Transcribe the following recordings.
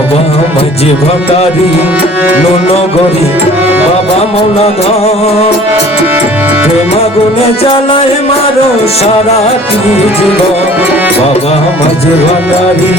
বাবা মাঝি ভান্ডারি নগরী বাবা মৌলাধর প্রেম আগুনে জ্বালায় মারো সারাটি জীবন বাবা মাঝি ভান্ডারি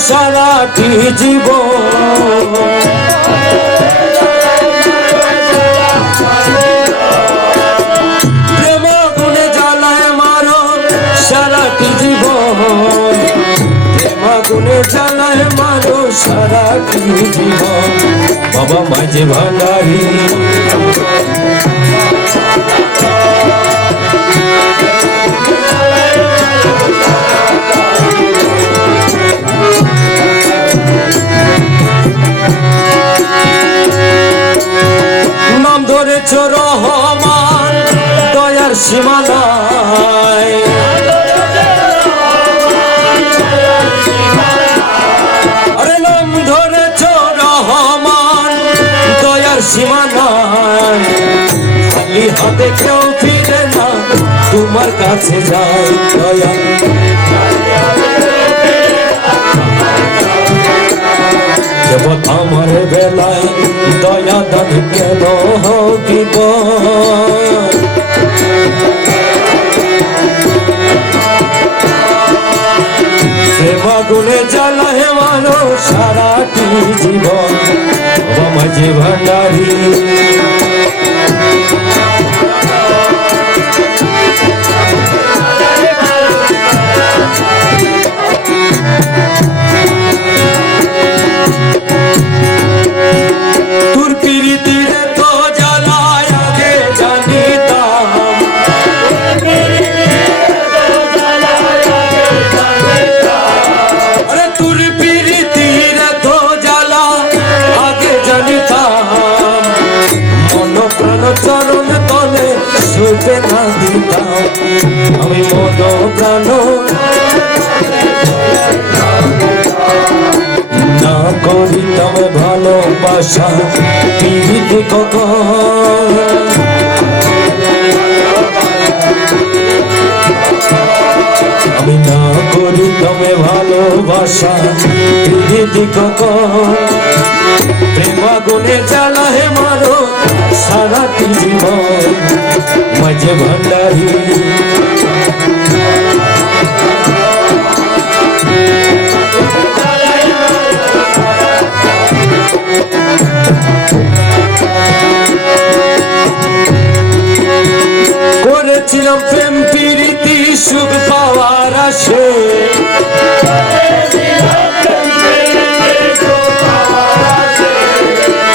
সারাটি জীবন প্রেম আগুনে জ্বালায় মারো সারাটি জীবন প্রেম আগুনে জ্বালায় মারো সারাটি জীবন বাবা মাঝি ভান্ডারি নাম ধরেছ রহমান দয়ার সীমানায় আরে নাম ধরেছ রহমান দয়ার সীমানায় খালি হাতে কেউ ফিরে না তোমার কাছে যায় দয়া কেবল আমার বেলায় দয়া দান কেন হইব প্রেম আগুনে জ্বালায় মানুষ সারাটি জীবন বাবা মাঝি ভান্ডারি চরণ তলে শুতে না দিতাম আমি মন প্রাণ না করিতাম ভালোবাসা পীড়িত কখন আমি না করিতাম ভালোবাসা পীড়িত কখন প্রেম আগুনে জ্বালায় মারো সারাটি জীবন মাঝি ভান্ডারি করেছিলাম প্রেম প্রীতি সুখ পাওয়ার আসে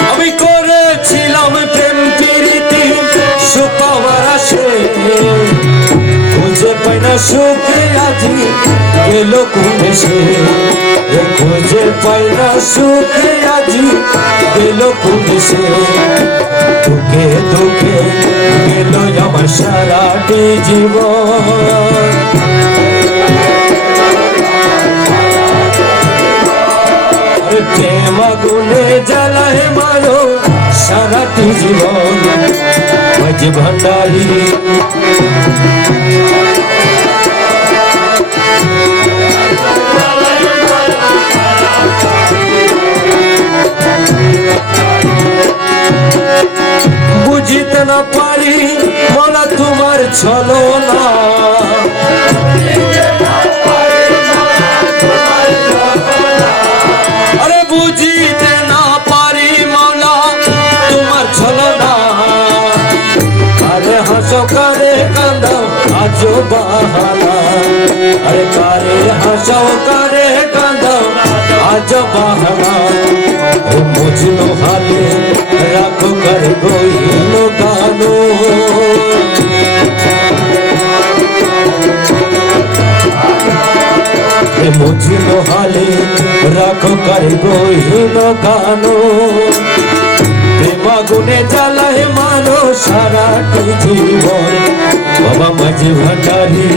আমি করেছিলাম প্রেম প্রীতি সুখ পাওয়ার আসে খুঁজে পাই না সুখে আজি গেল কুমেশে খুঁজে পাই না সুখে আজি গেল কুমেশে দুঃখে দুঃখে গেল আমার সারাটি জীবন প্রেম আগুনে জ্বালায় মারো সারাটি জীবন মাঝি ভান্ডারি বুঝিতে না পারি মনা তোমার ছলো না আরে বুঝিতে না পারি মনা তোমার ছলো না আরে হাসো কারে কান্দো আজো বাহানা আরে কারে হাসো কারে কান্দো আজো বাহানা মুঝলো হালে রাখো কর গইলো গানো মুঝলো হালে রাখো কর গইলো গানো প্রেম আগুনে জ্বালায় মানো সারাটি জীবন বাবা মাঝি ভান্ডারি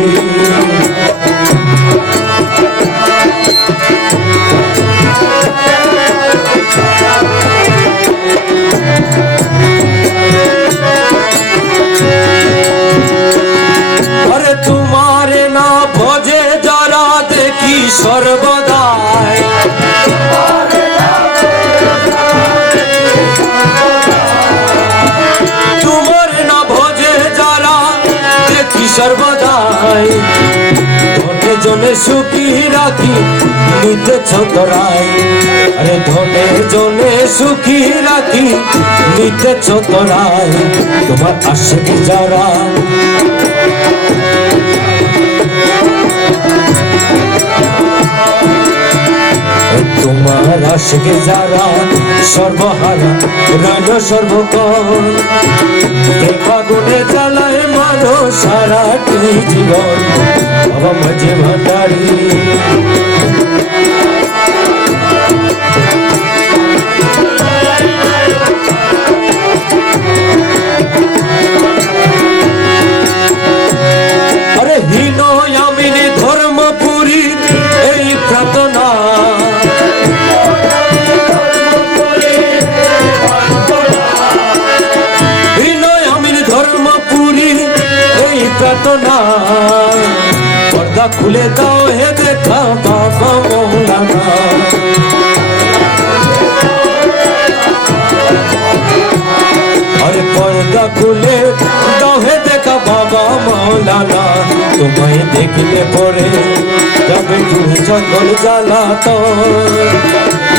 সর্বদাই তোমার না ভজে যারা দেখি সর্বদাই ধনে জনে সুখী রাখি নিতেছ তোরাই আরে ধনে জনে সুখী রাখি নিতেছ তোরাই তোমার আশিক যারা তোমার আশিক যারা সর্বহারা রইল সর্বক্ষণ ফাগুনে জ্বালায় মানো সারাটি জীবন বাবা মাঝে ভান্ডারি আরে হীন আমিনী ধর্মপুরী এই প্রার্থনা প্রার্থনা পর্দা খুলে দাও হে দেখা বাবা মৌলানা আরে পর্দা খুলে দাও হে দেখা বাবা মৌলানা তোমায় দেখলে পরে যাবে তুমি জঙ্গল জ্বালাতন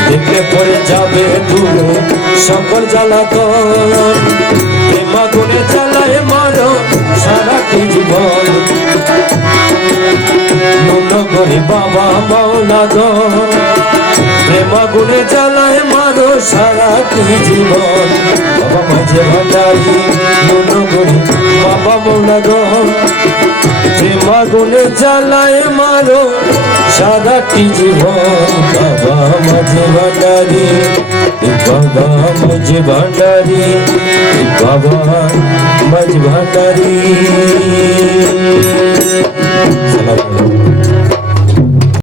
দেখলে পরে যাবে তুমি সকল জ্বালাতন প্রেমা গুণে জ্বালায় মারো সারাটি জীবন নুন করে বাবা মাওলা গো প্রেমা গুণে জ্বালায় মারো সারাটি জীবন বাবা মাঝে ভান্ডারি নুন করে বাবা মাওলা গো প্রেমা গুণে জ্বালায় মারো সারাটি জীবন বাবা মাঝে ভান্ডারি বাবা মাঝে ভান্ডারি বাবা মাঝ ভান্ডারি।